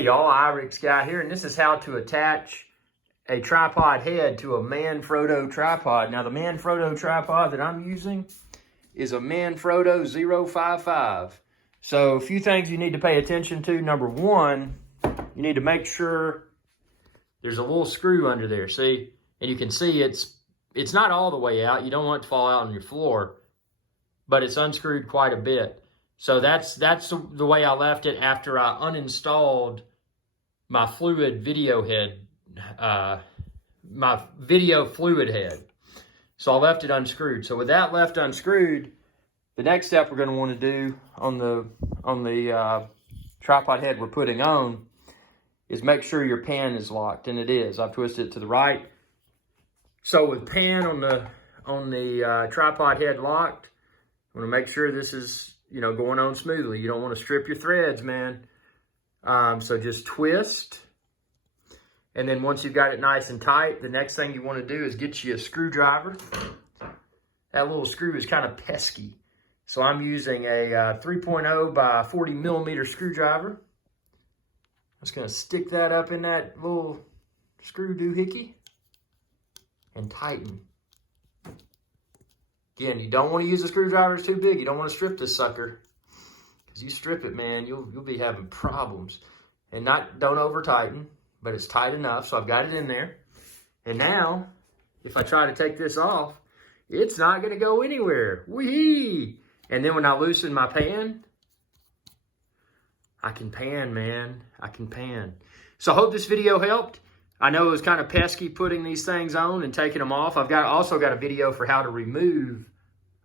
Hey y'all, Irix Guy here, and this is how to attach a tripod head to a Manfrotto tripod. Now the Manfrotto tripod that I'm using is a Manfrotto 055. So a few things you need to pay attention to. Number one, you need to make sure there's a little screw under there, see? And you can see it's not all the way out. You don't want it to fall out on your floor, but it's unscrewed quite a bit. So that's the way I left it after I uninstalled my fluid video head, my video fluid head. So I left it unscrewed. So with that left unscrewed, the next step we're going to want to do on the tripod head we're putting on is make sure your pan is locked, and it is. I've twisted it to the right. So with pan on the tripod head locked, I'm going to make sure this is going on smoothly. You don't want to strip your threads, man. So just twist. And then once you've got it nice and tight, the next thing you want to do is get you a screwdriver. That little screw is kind of pesky. So I'm using a 3.0 by 40 millimeter screwdriver. I'm just going to stick that up in that little screw doohickey and tighten. Again, you don't want to use the screwdrivers too big. You don't want to strip this sucker. Because you strip it, man, you'll be having problems. And don't over tighten, but it's tight enough, so I've got it in there. And now, if I try to take this off, it's not going to go anywhere. Whee! And then when I loosen my pan, I can pan, man. I can pan. So I hope this video helped. I know it was kind of pesky putting these things on and taking them off. I've also got a video for how to remove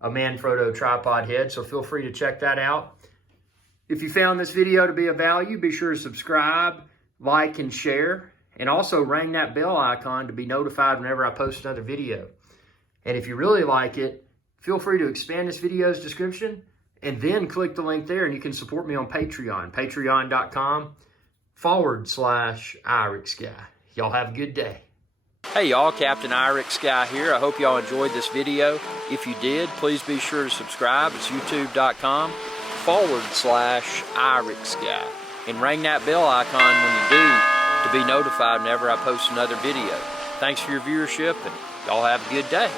a Manfrotto tripod head, so feel free to check that out. If you found this video to be of value, be sure to subscribe, like, and share, and also ring that bell icon to be notified whenever I post another video. And if you really like it, feel free to expand this video's description and then click the link there, and you can support me on Patreon, patreon.com/Irix Guy. Y'all have a good day. Hey y'all, Captain Irix Guy here. I hope y'all enjoyed this video. If you did, please be sure to subscribe. It's youtube.com/Irix Guy. And ring that bell icon when you do to be notified whenever I post another video. Thanks for your viewership, and y'all have a good day.